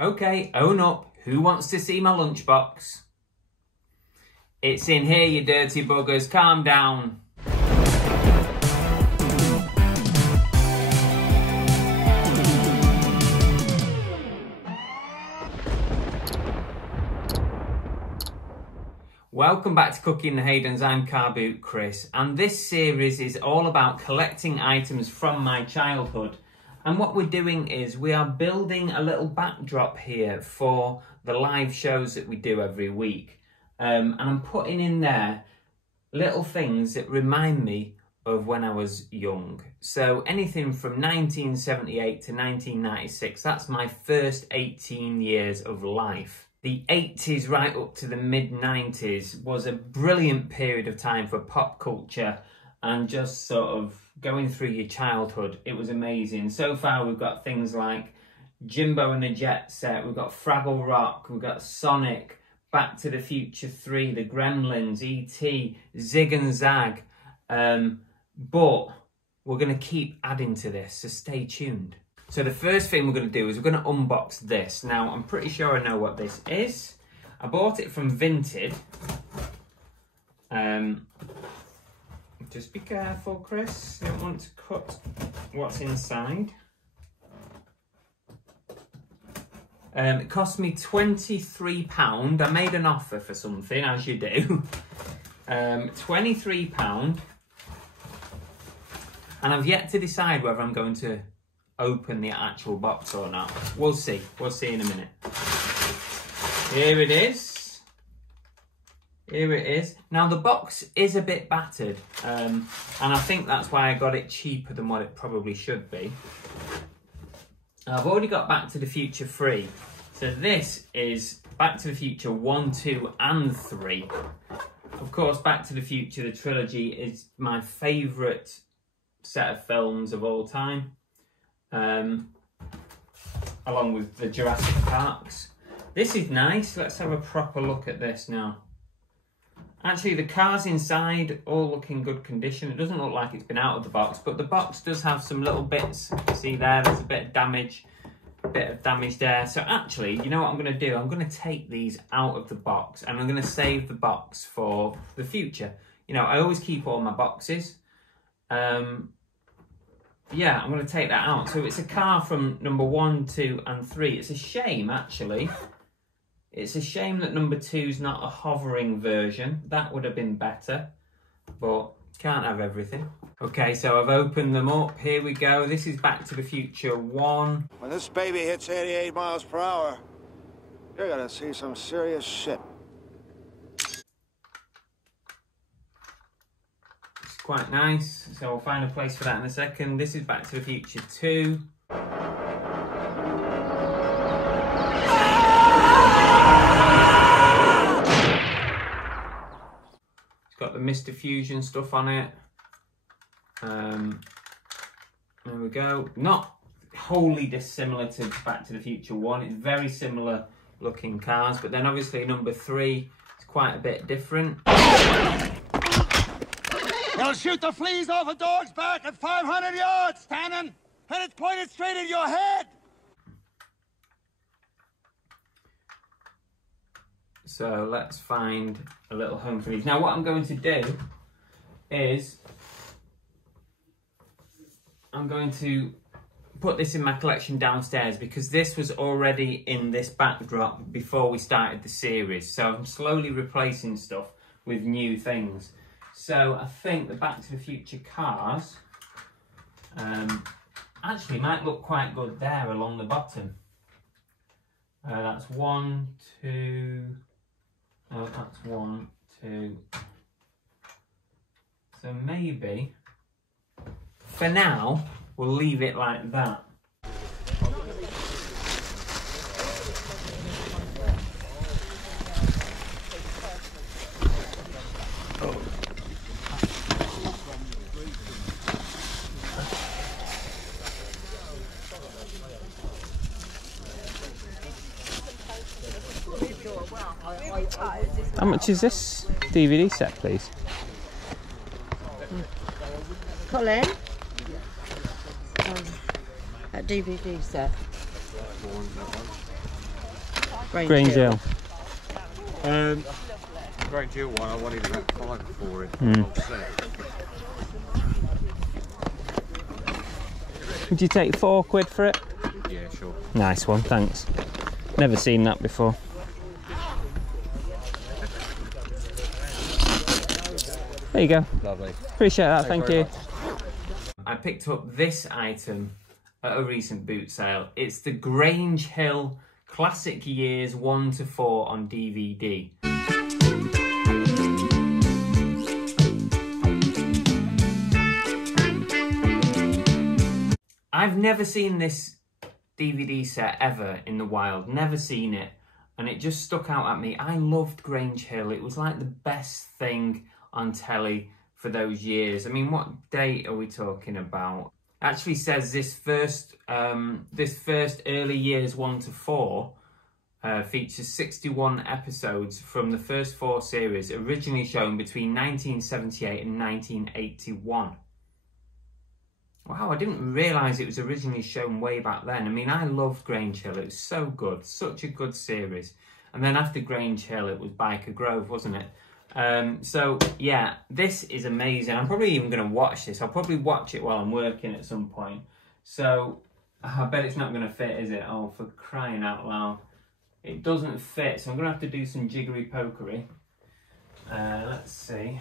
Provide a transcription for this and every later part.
Okay, own up. Who wants to see my lunchbox? It's in here, you dirty buggers. Calm down. Welcome back to Cooking the Haydens. I'm Car Boot Chris, and this series is all about collecting items from my childhood. And what we're doing is we are building a little backdrop here for the live shows that we do every week. And I'm putting in there little things that remind me of when I was young. So anything from 1978 to 1996, that's my first 18 years of life. The 80s right up to the mid-90s was a brilliant period of time for pop culture and just sort of going through your childhood. It was amazing. So far we've got things like Jimbo and the Jet Set, we've got Fraggle Rock, we've got Sonic, Back to the Future 3, The Gremlins, E.T., Zig and Zag. But we're going to keep adding to this, so stay tuned. So the first thing we're going to do is we're going to unbox this. Now, I'm pretty sure I know what this is. I bought it from Vinted. Just be careful, Chris. You don't want to cut what's inside. It cost me £23. I made an offer for something, as you do. £23. And I've yet to decide whether I'm going to open the actual box or not. We'll see. We'll see in a minute. Here it is. Here it is. Now the box is a bit battered, and I think that's why I got it cheaper than what it probably should be. I've already got Back to the Future 3. So this is Back to the Future 1, 2 and 3. Of course, Back to the Future, the trilogy, is my favourite set of films of all time. Along with the Jurassic Parks. This is nice. Let's have a proper look at this now. Actually, the cars inside all look in good condition. It doesn't look like it's been out of the box, but the box does have some little bits. See there, there's a bit of damage there. So actually, you know what I'm going to do? I'm going to take these out of the box and I'm going to save the box for the future. You know, I always keep all my boxes. Yeah, I'm going to take that out. So it's a car from number 1, 2 and 3. It's a shame, actually. It's a shame that number 2's not a hovering version. That would have been better, but can't have everything. Okay, so I've opened them up. Here we go. This is Back to the Future 1. When this baby hits 88 miles per hour, you're going to see some serious shit. Quite nice, so I'll find a place for that in a second. This is Back to the Future 2. It's got the Mr. Fusion stuff on it. There we go. Not wholly dissimilar to Back to the Future 1. It's very similar looking cars, but then obviously number 3 is quite a bit different. They'll shoot the fleas off a dog's back at 500 yards, Tannen, and it's pointed straight at your head. So let's find a little home for these. Now what I'm going to do is I'm going to put this in my collection downstairs because this was already in this backdrop before we started the series. So I'm slowly replacing stuff with new things. So I think the Back to the Future cars actually might look quite good there along the bottom. That's 1, 2, oh, that's 1, 2. So maybe, for now, we'll leave it like that. How much is this DVD set, please? Colin? A DVD set. Grange Hill. Grange Hill one, I wanted about 5 for it. Would you take £4 for it? Yeah, sure. Nice one, thanks. Never seen that before. There you go. Lovely. Appreciate that, thank you. Much. I picked up this item at a recent boot sale. It's the Grange Hill Classic Years 1 to 4 on DVD. I've never seen this DVD set ever in the wild, never seen it, and it just stuck out at me. I loved Grange Hill. It was like the best thing on telly for those years. I mean, what date are we talking about? It actually says this first early years 1 to 4 features 61 episodes from the first 4 series, originally shown between 1978 and 1981. Wow, I didn't realise it was originally shown way back then. I mean, I loved Grange Hill. It was so good, such a good series. And then after Grange Hill, it was Biker Grove, wasn't it? So, yeah, this is amazing. I'm probably even going to watch this. I'll probably watch it while I'm working at some point. So, I bet it's not going to fit, is it? Oh, for crying out loud. It doesn't fit, so I'm going to have to do some jiggery-pokery. Let's see.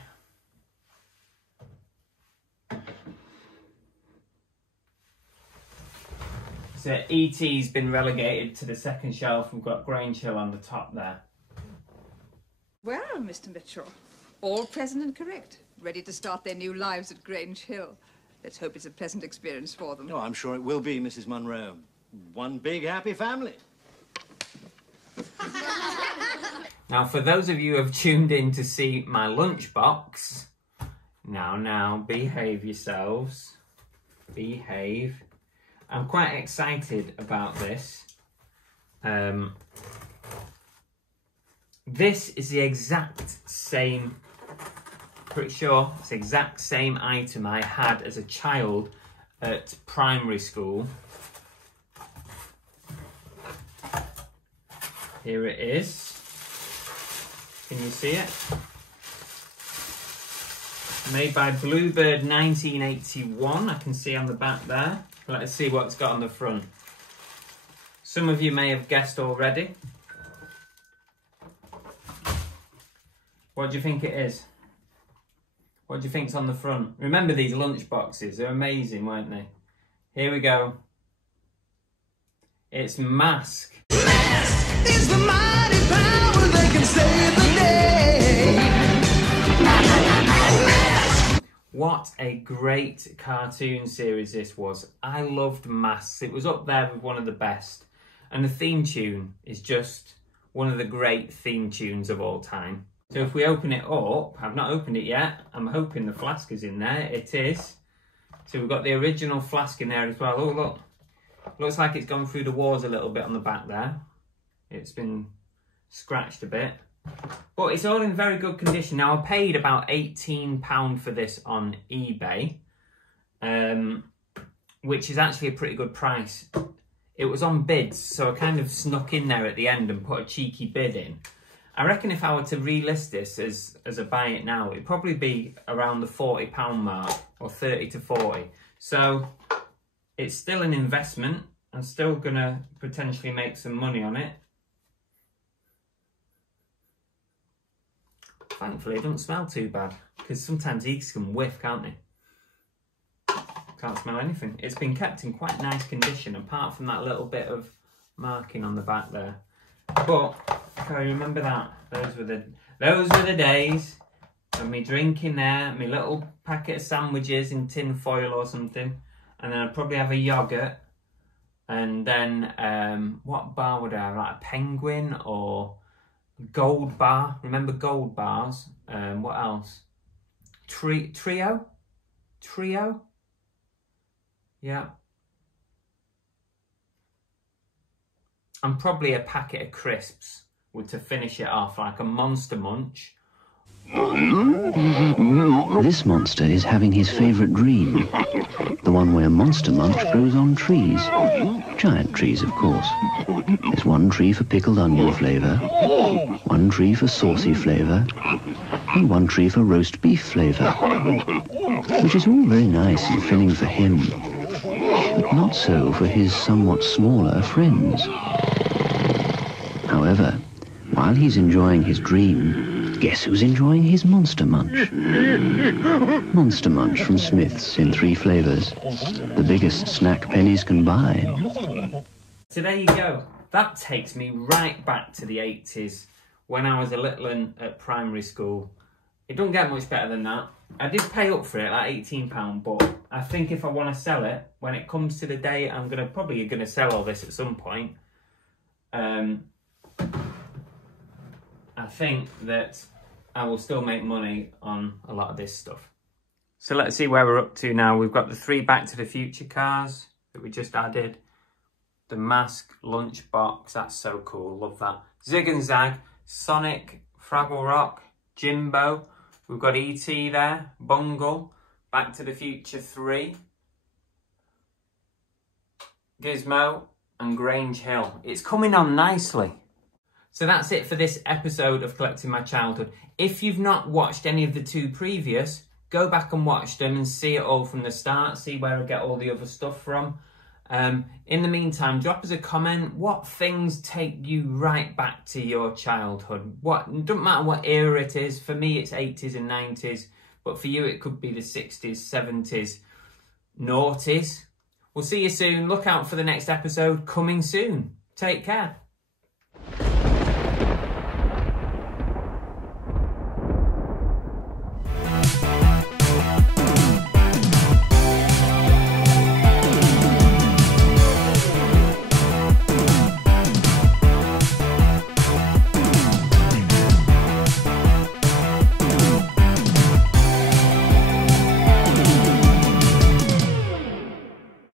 So 80's been relegated to the second shelf. We've got Grange Hill on the top there. Well, Mr. Mitchell, all present and correct. Ready to start their new lives at Grange Hill. Let's hope it's a pleasant experience for them. Oh, I'm sure it will be, Mrs. Munro. One big happy family. Now, for those of you who have tuned in to see my lunchbox, now, behave yourselves. Behave. I'm quite excited about this. This is the exact same, pretty sure it's the exact same item I had as a child at primary school. Here it is. Can you see it? Made by Bluebird 1981. I can see on the back there. Let's see what it's got on the front. Some of you may have guessed already. What do you think it is? What do you think's on the front? Remember these lunch boxes? They're amazing, weren't they? Here we go. It's Mask. Mask is the mighty power that can save the day. What a great cartoon series this was. I loved Masks. It was up there with one of the best. And the theme tune is just one of the great theme tunes of all time. So if we open it up, I've not opened it yet. I'm hoping the flask is in there. It is. So we've got the original flask in there as well. Oh, look. Looks like it's gone through the wars a little bit on the back there. It's been scratched a bit. But it's all in very good condition. Now, I paid about £18 for this on eBay, which is actually a pretty good price. It was on bids, so I kind of snuck in there at the end and put a cheeky bid in. I reckon if I were to relist this as a buy it now, it'd probably be around the £40 mark, or 30 to 40. So it's still an investment. I'm still gonna potentially make some money on it. Thankfully, it doesn't smell too bad, because sometimes these can whiff, can't they? Can't smell anything. It's been kept in quite nice condition, apart from that little bit of marking on the back there. But I remember that. Those were the days of me drinking there, my little packet of sandwiches in tin foil or something, and then I'd probably have a yogurt, and then what bar would I have? Like a Penguin or Gold Bar. Remember Gold Bars? What else? Trio? Yeah. And probably a packet of crisps to finish it off, like a Monster Munch. This monster is having his favourite dream. The one where Monster Munch grows on trees. Giant trees, of course. There's one tree for pickled onion flavour, one tree for saucy flavour, and one tree for roast beef flavour. Which is all very nice and filling for him, but not so for his somewhat smaller friends. However, while he's enjoying his dream, guess who's enjoying his Monster Munch? Monster Munch from Smith's in 3 flavours. The biggest snack pennies can buy. So there you go. That takes me right back to the 80s, when I was a little un at primary school. It doesn't get much better than that. I did pay up for it, like £18, but I think if I want to sell it, when it comes to the day, I'm probably gonna sell all this at some point. I think that I will still make money on a lot of this stuff. So let's see where we're up to now. We've got the 3 Back to the Future cars that we just added. The Mask Lunchbox, that's so cool, love that. Zig and Zag, Sonic, Fraggle Rock, Jimbo. We've got E.T. there, Bungle, Back to the Future 3, Gizmo, and Grange Hill. It's coming on nicely. So that's it for this episode of Collecting My Childhood. If you've not watched any of the 2 previous, go back and watch them and see it all from the start, see where I get all the other stuff from. In the meantime, drop us a comment. What things take you right back to your childhood? It doesn't matter what era it is. For me, it's 80s and 90s. But for you, it could be the 60s, 70s, noughties. We'll see you soon. Look out for the next episode coming soon. Take care.